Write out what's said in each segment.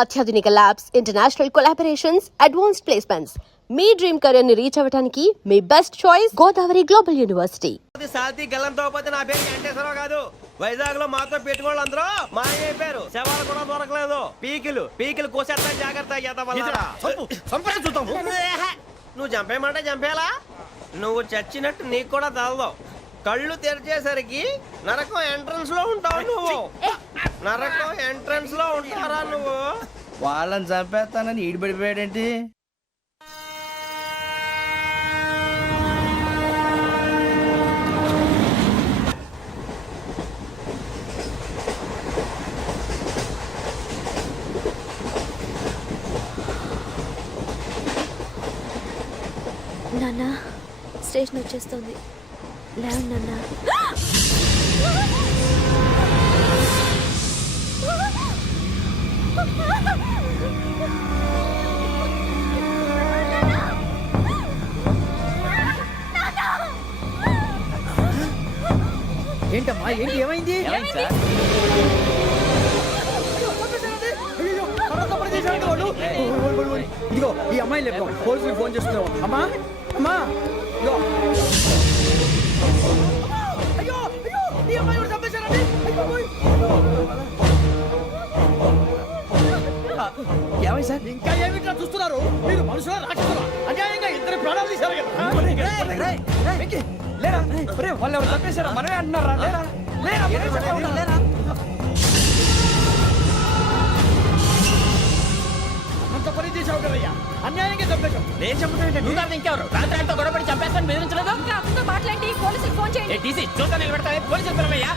అత్యాధునిక labs, international collaborations, advanced placements. మీ dream career ని రీచ్ అవ్వడానికి మీ best choice Godavari global university. సాతి గల్లంతో పోతే నా పేరు వెంకటేశ్వరరావు కాదు. వైజాగ్ లో మాతో పెట్టుకోళ్ళు అందరూ మాయమైపోయారు. శవాలు కూడా దొరకలేదు. పీకిలు కోసేస్తా జాగ్రత్త. నువ్వు చంపేయమంటే చంపేలా? నువ్వు చచ్చినట్టు నీకు కూడా తగదు. కళ్ళు తెరిచేసరికి నరకం ఎంట్రన్స్ లో ఉంటావు నువ్వు. నరకం ఎంట్రన్స్ లో ఉంటారా నువ్వు? వాళ్ళని చంపేస్తానని ఈడిపడిపోయాడేంటి? నాన్న, స్టేషన్ వచ్చేస్తుంది. లేవండి నాన్న. ఏంటమ్మా, ఏంటి, ఏమైంది? ఇదిగో ఈ అమ్మాయి లేదు, పోలీసులకు ఫోన్ చేస్తున్నావు. అమ్మా అమ్మా, ఇదిగో. అయ్యో అయ్యో, ఈ అమ్మాయి కూడా చంపేశారండి. ఏమైంది సార్? ఇంకా ఏమిట్లా చూస్తున్నారు? మీరు మనుషుల రాక్షసులా? అన్యాయంగా ఇద్దరు ప్రాణాలు తీశారు కదా. లేరా, వాళ్ళు ఎవరు చంపేశారా? మనమే అంటున్నారా? లేరా, అంత పని చేసావు కదయ్యా, అన్యాయంగా చంపేశావు. నేను చంపుతాను ఇంకెవరు? రాత్రి గొడవపడి చంపేస్తాను బెదిరించలేదు. మాట్లాడి పోలీసులకు ఫోన్ చేయండి. టీసీ చూస్తా నిలబెడతా. పోలీసులు పిలవయ్యా.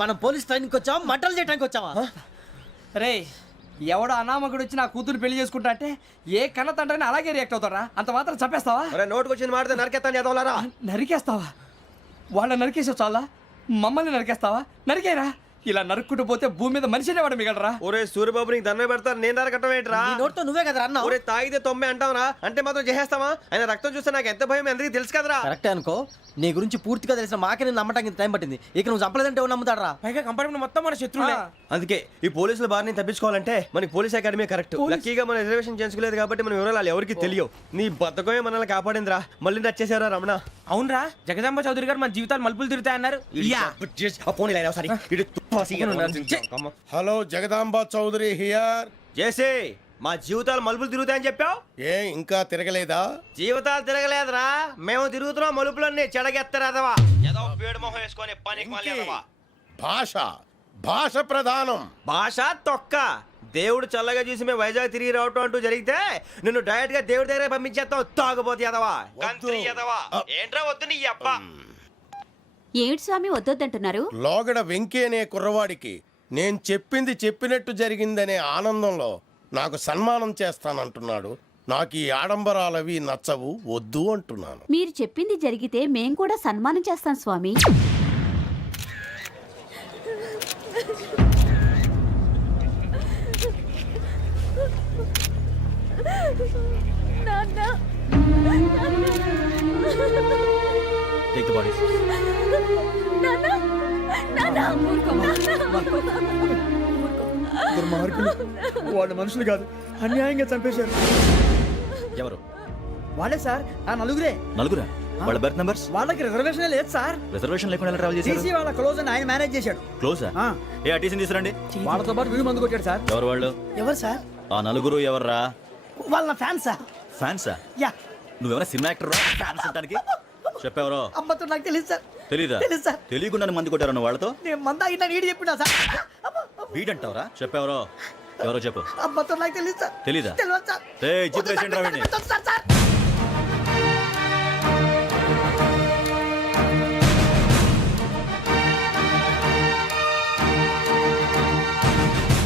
మనం పోలీస్ ట్రైనింగ్ వచ్చావా, మంటలు చేయడానికి వచ్చావా? రే, ఎవడో అనామకుడు వచ్చి నా కూతురు పెళ్లి చేసుకుంటా అంటే ఏ కన్న తండ్రిని అలాగే రియాక్ట్ అవుతారా? అంత మాత్రం చంపేస్తావా? నోటుకు వచ్చింది మాడితే నరికేస్తాను చదవాలరా. నరికేస్తావా? వాళ్ళ నరికేసావు చాలా, మమ్మల్ని నరికేస్తావా? నరికేరా. ఇలా నరుక్కుంటూ పోతే భూమి మీద మనిషినే వాడు మిగలరా. ఒరే సూర్యబాబు, నీకు దండ పెడతాను, నేను నరకటం ఏంట్రా? నోటితో నువ్వే కదా అన్నా. ఒరే తాగితే తొమ్మే అంటావురా, అంటే మాత్రం చేసేస్తావా? ఆయన రక్తం చూస్తే నాకు ఎంత భయం అందరికీ తెలుసు కదరా. కరెక్టే అనుకో, నీ గురించి పూర్తిగా తెలిసిన మాకే నేను నమ్మటానికి టైం పట్టింది. ఇక నువ్వు చంపలేదంటే ఎవరు నమ్ముతాడరా? పైగా కంపార్ట్మెంట్ మొత్తం మన శత్రువులే. అందుకే ఈ పోలీసుల బారిని తప్పించుకోవాలంటే మనకి పోలీస్ అకాడమీ కరెక్ట్. లక్కీగా మనం రిజర్వేషన్ చేసుకోలేదు కాబట్టి మనం వివరాలు ఎవరికి తెలియవు. నీ బతకమే మనల్ని కాపాడిందిరా. మళ్ళీ నచ్చేసారా రమణ? అవునరా, జగదాంబ చౌదరి గారు మన జీవితాలు మలుపులు తిరుగుతాయన్నారు. Hello, Jagadamba Chowdary here. జేసే, మా జీవితాలు మలుపులు తిరుగుతాయని చెప్పావు. ఏ ఇంకా తిరగలేదా? జీవితాలు తిరగలేదురా, మేము తిరుగుతున్నాం మలుపులన్నీ. చెడగెత్తరాదవా ఏదో పేడు మొహం వేసుకొని పనికి. భాష ప్రధానం. భాష తొక్క. దేవుడు చల్లగా చూసి మేము వైజాగ్ తిరిగి రావటం అంటూ జరిగితే నిన్ను డైరెక్ట్ గా దేవుడి దగ్గర పంపించేస్తావు. తాగుబోతు ఎదవా, గంత్రి ఎదవా. ఏంట్రా వద్దు నీ అప్ప. ఏమిటి స్వామి వద్దంటున్నారు? లోగడ వెంకీ అనే కుర్రవాడికి నేను చెప్పింది చెప్పినట్టు జరిగిందనే ఆనందంలో నాకు సన్మానం చేస్తానంటున్నాడు. నాకు ఈ ఆడంబరాలవి నచ్చవు, వద్దు అంటున్నాను. మీరు చెప్పింది జరిగితే మేం కూడా సన్మానం చేస్తాం స్వామి. Take the bodies. దుర్మార్గులు, వాళ్ళు మనుషులు కాదు, అన్యాయంగా చంపేశారు. ఎవరు? వాళ్ళే సార్, ఆ నలుగురే. నలుగురా? వాళ్ళ బర్త్ నంబర్స్? వాళ్ళకి రిజర్వేషన్ లేదు సార్. రిజర్వేషన్ లేకుండా ట్రావెల్ చేశారు? టీసీ వాళ్ళ క్లోజ్ అని ఆయన మేనేజ్ చేశాడు. క్లోజా? ఏ టీసీని తీసురండి. వాళ్ళతో పాటు వీడు మందు కొట్టాడు సార్. ఎవరు వాళ్ళు? ఎవరు సార్? ఆ నలుగురు ఎవర్రా? వాళ్ళ ఫ్యాన్స్ సార్. ఫ్యాన్సా? యా. నువ్వెవరా సినిమా యాక్టర్? ఫ్యాన్స్ అంటానికి చెప్పెవరో? అమ్మతో నాకు తెలియదు సార్. తెలీదా? తెలుసు సార్. తెలియకుండా మంది కొట్టారు వాళ్ళతో? నేను మంద అయినా నీడి చెప్పినా సార్. వీడంటావరా? చెప్పెవరో? ఎవరో చెప్పు. అబ్బతో నాకు తెలియదు సార్. తెలీదా? తెలియదు సార్. ఏయ్, జీప్ రేసిండ్ రా వీడిని. వద్దు సార్, సార్.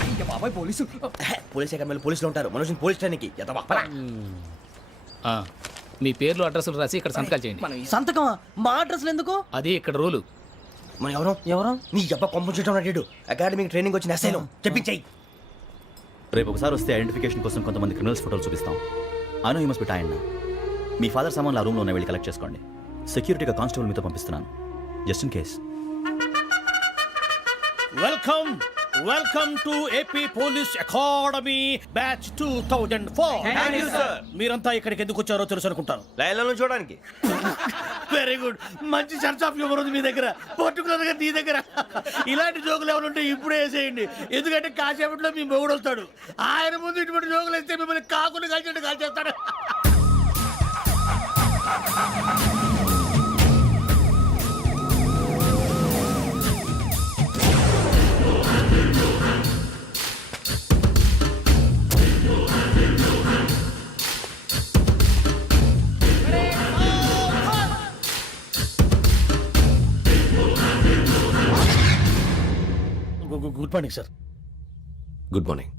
అయ్య బాబాయ్ పోలీసు. పోలీస్ అకాడమీలో పోలీసులు ఉంటారు. మనోజ్ పోలీస్ ట్రైనింగ్కి ఎదవా. మీ పేర్లు అడ్రస్లు రాసి ఇక్కడ సంతకాలు చేయండి. సంతకమా? మా అడ్రస్లు ఎందుకు? అది ఇక్కడ రూలు. మన ఎవరు నీ అబ్బా పంపించడం అడిగాడు. అకాడమిక్ ట్రైనింగ్ వచ్చిన అసైలం చెప్పించాయి. రేపు ఒకసారి వస్తే ఐడెంటిఫికేషన్ కోసం కొంతమంది క్రిమినల్స్ ఫోటోలు చూపిస్తాం. Anu you must be tired. మీ ఫాదర్ సామాన్లు ఆ రూమ్లో ఉన్న వెళ్ళి కలెక్ట్ చేసుకోండి. సెక్యూరిటీగా కానిస్టేబుల్ మీతో పంపిస్తున్నాను, just in case. Welcome to AP police academy batch 2004. మీరంతా ఇక్కడికి ఎందుకు వచ్చారో తెలుసు అనుకుంటాను. లైన్లను చూడడానికి. Very good. మంచి సెన్స్ ఆఫ్ హ్యూమర్ ఉంది మీ దగ్గర, పర్టికులర్ గా నీ దగ్గర. ఇలాంటి జోకులు ఎవరు ఉంటే ఇప్పుడే వేసేయండి. ఎందుకంటే కాసేపట్లో మీ మొగుడు వస్తాడు. ఆయన ముందు ఇటువంటి జోకులు వేస్తే మిమ్మల్ని కాకులు కాల్చేట్టు కాల్చేస్తాడు. Good morning sir. Good morning.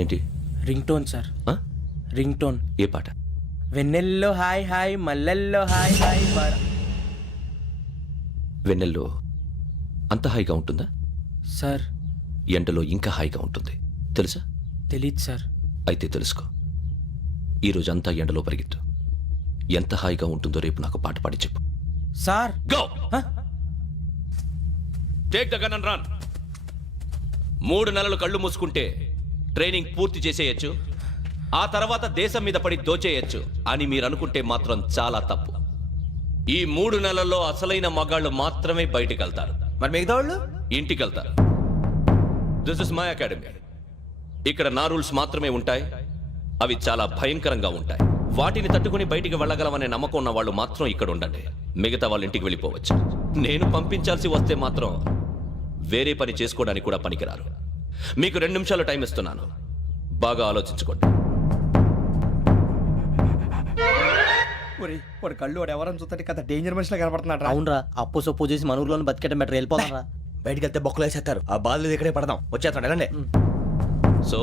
ఏంటి? Ring tone sir. ఆ? Ring tone. ఏ పాట? వెన్నెల్లో హాయ్ హాయ్ మల్లెల్లో హాయ్ హాయ్ వెన్నెల్లో అంత హాయిగా ఉంటుందా? సార్ ఎండలో ఇంకా హాయిగా ఉంటుంది తెలుసా? తెలీదు సార్. అయితే తెలుసుకో. ఈరోజు అంతా ఎండలో పరిగెత్తు. ఎంత హాయిగా ఉంటుందో రేపు నాకు పాట పాడి చెప్పు. Sir go. Take the gun and run. 3 నెలలు కళ్ళు మూసుకుంటే ట్రైనింగ్ పూర్తి చేసేయచ్చు, ఆ తర్వాత దేశం మీద పడి దోచేయచ్చు అని మీరు అనుకుంటే మాత్రం చాలా తప్పు. ఈ 3 నెలల్లో అసలైన మగాళ్ళు మాత్రమే బయటికి వెళ్తారు. మరి మిగతా వాళ్ళు ఇంటికి వెళ్తారు. This is my academy. ఇక్కడ నా రూల్స్ మాత్రమే ఉంటాయి. అవి చాలా భయంకరంగా ఉంటాయి. వాటిని తట్టుకుని బయటికి వెళ్ళగలమనే నమ్మకం ఉన్న వాళ్ళు మాత్రం ఇక్కడ ఉండండి. మిగతా వాళ్ళు ఇంటికి వెళ్ళిపోవచ్చు. నేను పంపించాల్సి వస్తే మాత్రం వేరే పని చేసుకోవడానికి కూడా పనికిరారు. మీకు 2 నిమిషాలు టైం ఇస్తున్నాను, బాగా ఆలోచించుకోండి. వాడు కళ్ళు వాడు ఎవరైనా చూస్తే కదా డేంజర్ మనిషిలో కనపడుతున్నాడు. అవునరా, అప్పు సొప్పు చేసి మన ఊర్లో బతికేట బెటర్. వెళ్ళిపోతారా? బయటికి వెళ్తే బొక్కలు వేసేస్తారు. ఆ బాధలు ఇక్కడే పడదాం. వచ్చేస్తాడు ఎలాండి. సో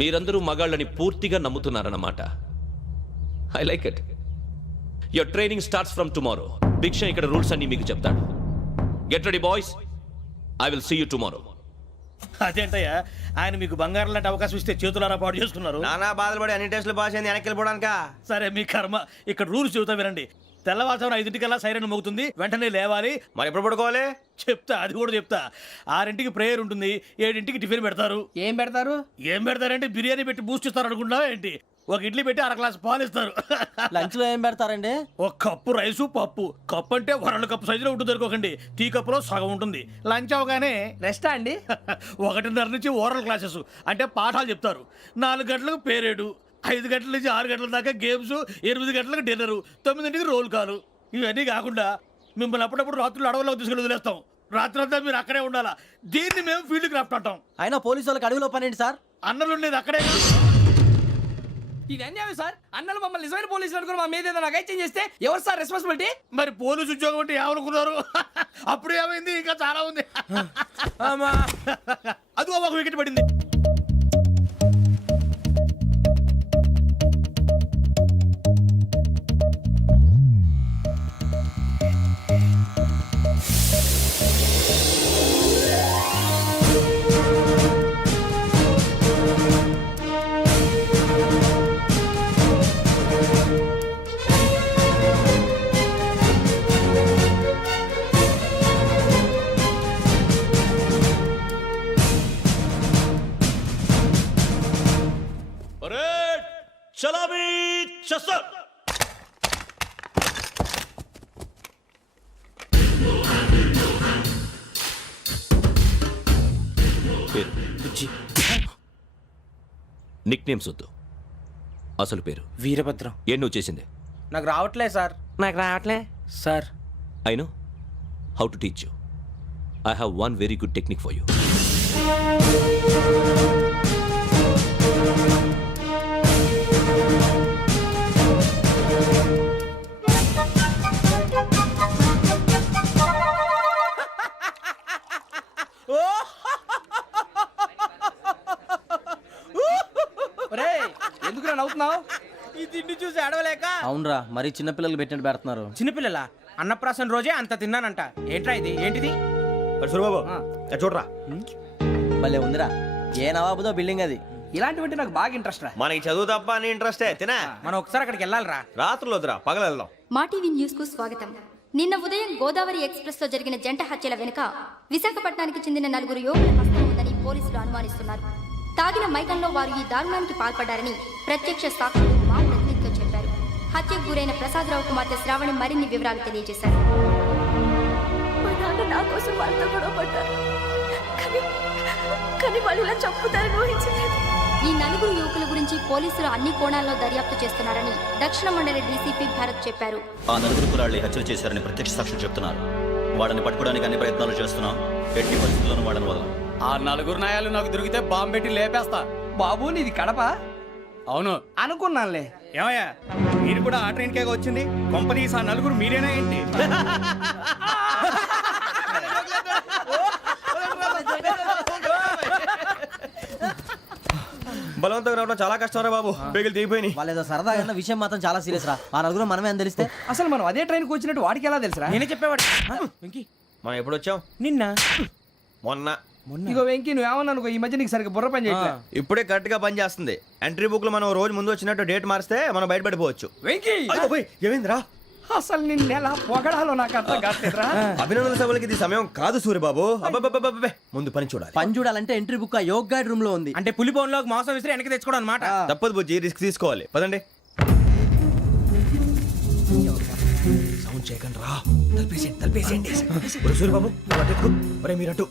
మీరందరూ మగాళ్ళని పూర్తిగా నమ్ముతున్నారన్నమాట. I like it. Your training starts from tomorrow. భిక్ష ఇక్కడ రూల్స్ అన్ని మీకు చెప్తాడు. Get ready boys, I will see you tomorrow. అదేంటయ్యా, ఆయన మీకు బంగారం లాంటి అవకాశం ఇస్తే చేతులారా పాటు చేసుకున్నారు. నానా బాధలు పడి అన్ని టెస్టులు పాస్ అయింది, వెనక్కి వెళ్ళిపోవడానికా? సరే మీ కర్మ. ఇక్కడ రూల్స్ చెబుతా వినండి. తెల్లవారుజామున 5 సైరన్ మోగుతుంది, వెంటనే లేవాలి. మరి ఎప్పుడు పడుకోవాలి? చెప్తా, అది కూడా చెప్తా. 6 ప్రేయర్ ఉంటుంది, 7 టిఫిన్ పెడతారు. ఏం పెడతారు? ఏం పెడతారంటే బిర్యానీ పెట్టి బూస్ట్ ఇస్తారు అనుకుంటున్నావా ఏంటి? ఒక ఇడ్లీ పెట్టి 1 గ్లాస్ పాలు ఇస్తారు. లంచ్ లో ఏం పెడతారండి? 1 కప్పు రైసు పప్పు. కప్పు అంటే 2 కప్పు సైజులో ఉంటుంది అనుకోకండి. టీ కప్పులో సగం ఉంటుంది. లంచ్ అవగానే రెస్టా అండి? 1:30 నుంచి ఓరల్ క్లాసెస్ అంటే పాఠాలు చెప్తారు. 4 గంటలకు పేరేడు, 5 గంటల నుంచి 6 గంటల దాకా గేమ్స్, 8 గంటలకు డిన్నరు, 9 రోల్ కాలు. ఇవన్నీ కాకుండా మిమ్మల్ని అప్పుడప్పుడు రాత్రులు అడవుల్లో తీసుకెళ్ళి వదిలేస్తాం. రాత్రంతా మీరు అక్కడే ఉండాలా. దీన్ని మేము ఫీల్డ్ క్రాఫ్ట్ అంటాం. అయినా పోలీసు వాళ్ళకి అడవిలో పని ఏంటి సార్? అన్నలు ఉండేది అక్కడే. ఇది అన్యాయం సార్. అన్నలు మమ్మల్ని నిజమైన పోలీసులు అనుకుని మా మీద ఏదైనా అగైత్యం చేస్తే ఎవరు సార్ రెస్పాన్సిబిలిటీ? మరి పోలీసు ఉద్యోగం అంటే ఏమనుకున్నారు? అప్పుడు ఏమైంది? ఇంకా చాలా ఉంది. అదిగో 1 వికెట్ పడింది. సార్. పేరు నిక్ నేమ్స్ వద్దు, అసలు పేరు. వీరభద్రం. ఏం నువ్వు చేసింది? నాకు రావట్లే సార్. నాకు రావట్లే sir. I know how to teach you. I have one very good technique for you. ఎందుకు నవ్వుతున్నావు? ఈ తిండి చూసి అడవలేక. అవునరా, మరి చిన్నపిల్లలు పెట్టినట్టు పెడుతున్నారు. చిన్నపిల్లల అన్నప్రాసన రోజే అంత తిన్నానంట. ఏంట్రా ఇది? ఏంటిది? సూరిబాబు చూడరా. భలే ఉందిరా. ఏ నవాబుదో బిల్డింగ్ అది. ఇలాంటివంటే నాకు బాగా ఇంట్రెస్ట్ రా. మనకి చదువు తప్ప అని ఇంట్రెస్టే తినా. మనం ఒకసారి అక్కడికి వెళ్ళాలిరా. రాత్రులు వద్దురా, పగలు వెళ్దాం. మా టీవీ న్యూస్ కు స్వాగతం. నిన్న ఉదయం గోదావరి ఎక్స్ప్రెస్ లో జరిగిన జంట హత్యల వెనుక విశాఖపట్నానికి చెందిన 4 యువకుల హస్తం ఉందని పోలీసులు అనుమానిస్తున్నారు. తాగిన మైకంలో వారు ఈ దారుణానికి పాల్పడ్డారని ప్రత్యక్ష సాక్షులు మా ప్రతినిధితో చెప్పారు. హత్యకు గురైన ప్రసాదరావు కుమార్తె శ్రావణి మరిన్ని వివరాలు తెలియజేశారు. మా నాన్న నా కోసం వాళ్ళతో గొడవ పడ్డారు, కానీ వాళ్ళు ఇలా చంపుతారని ఊహించలేదు. ఈ 4 యువకుల గురించి పోలీసులు అన్ని కోణాల్లో దర్యాప్తు చేస్తున్నారని దక్షిణ మండలి డీసీపీ భరత్ చెప్పారు. ఆ 4 కురాళ్ళు హత్యలు చేశారని ప్రత్యక్ష సాక్షులు చెప్తున్నారు. వాళ్ళని పట్టుకోవడానికి అన్ని ప్రయత్నాలు చేస్తున్నాం. ఎట్టి పరిస్థితుల్లోనూ వాళ్ళని వదలం. ఆ 4 నాయాలు నాకు దొరికితే బాంబు పెట్టి లేపేస్తా. బాబు నీది కడప? అవును అనుకున్నానులే. ఏమయ్యా, మీరు కూడా ఆ ట్రైన్ కేగా వచ్చింది? కొంపదీసి ఆ 4 మీరేనా ఏంటి? బలవంతంగా రావడం చాలా కష్టం రా బాబు. పేగులు దిగిపోయినాయి. వాళ్ళు ఏదో సరదాగా అన్న విషయం మాత్రం చాలా సీరియస్ రా. ఆ నలుగురు మనమే అని తెలిస్తే అసలు మనం అదే ట్రైన్కి వచ్చినట్టు వాడికి ఎలా తెలుసురా? నేనే చెప్పేవాడు. మనం ఎప్పుడు వచ్చాం? నిన్న మొన్న. ఇగో వెంకీ నువ్వేమన్నా అనుకో, ఈ మధ్య నీకు సరిగ్గా బుర్ర పని చేయట్లేదు. ఇప్పుడే కరెక్ట్ గా పని చేస్తుంది. ఎంట్రీ బుక్ లో మనం రోజు ముందు వచ్చినట్టు డేట్ మారిస్తే మనం బయటపడిపోవచ్చు. వెంకీ ఏమైందిరా? అసలు నిన్న ఎలా పొగడాలో నాకు అర్థం కాట్లేదురా. అభినందన సభలకి ఇది సమయం కాదు సూర్యబాబు. అబ్బబ్బబ్బబ్బబ్బే, ముందు పని చూడాలి. పని చూడాలంటే ఎంట్రీ బుక్ ఆ యోగ్ గైడ్ రూమ్ లో ఉంది. అంటే పులి బోన్లోకి మాంసం విసిరి వెనక్కి తెచ్చుకోవడం అనమాట. తప్పదు బుజ్జి, రిస్క్ తీసుకోవాలి. పదండి. సౌండ్ చేయకండి రా. తలపేసేయండి. సూర్యబాబు ఒరే మీరటు.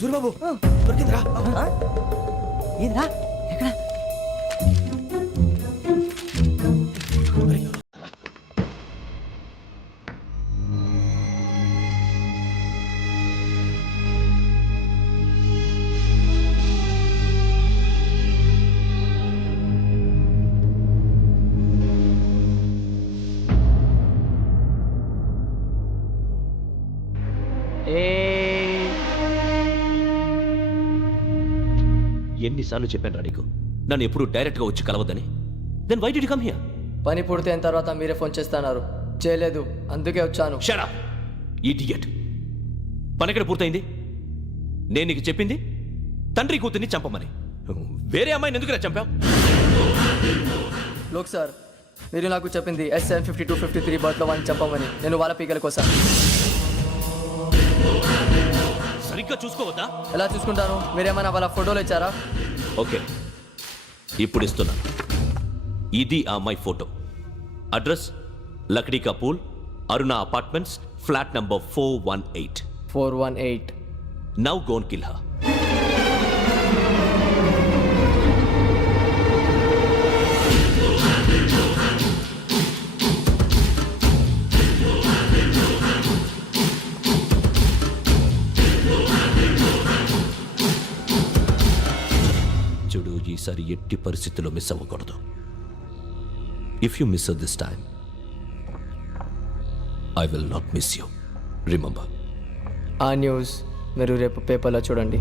సూర్యబాబు దొరికిందిరా. ఏంద్రా ఎక్కడ? ఎన్నిసార్లు చెప్పాను రా నీకు, నన్ను ఎప్పుడు డైరెక్ట్ గా వచ్చి కలవద్దని? Then why did you come here? పని పూర్తయిన తర్వాత మీరే ఫోన్ చేస్తున్నారు. చేయలేదు, అందుకే వచ్చాను. Shut up idiot. పని ఎక్కడ పూర్తయింది? నేను నీకు చెప్పింది తండ్రి కూతుర్ని చంపమని. వేరే అమ్మాయిని ఎందుకు చంపావు? లోక్ సార్, మీరు నాకు చెప్పింది SN 5253 బర్త్లో వాడిని చంపమని. నేను వాళ్ళ పీకల కోసం. సరిగ్గా చూసుకోవద్దా? ఎలా చూసుకుంటాను? మీరేమైనా వాళ్ళ ఫోటోలు ఇచ్చారా? ఓకే, ఇప్పుడు ఇస్తున్నా. ఇది ఆ అమ్మాయి ఫోటో. అడ్రస్ లక్డీ కా pool, Aruna apartments, flat number 418. 418. Now go and kill her. చూడు, ఈసారి ఎట్టి పరిస్థితుల్లో మిస్ అవ్వకూడదు. If you miss this time, I will not miss you. Remember. ఆ న్యూస్ మీరు రేపు పేపర్లో చూడండి.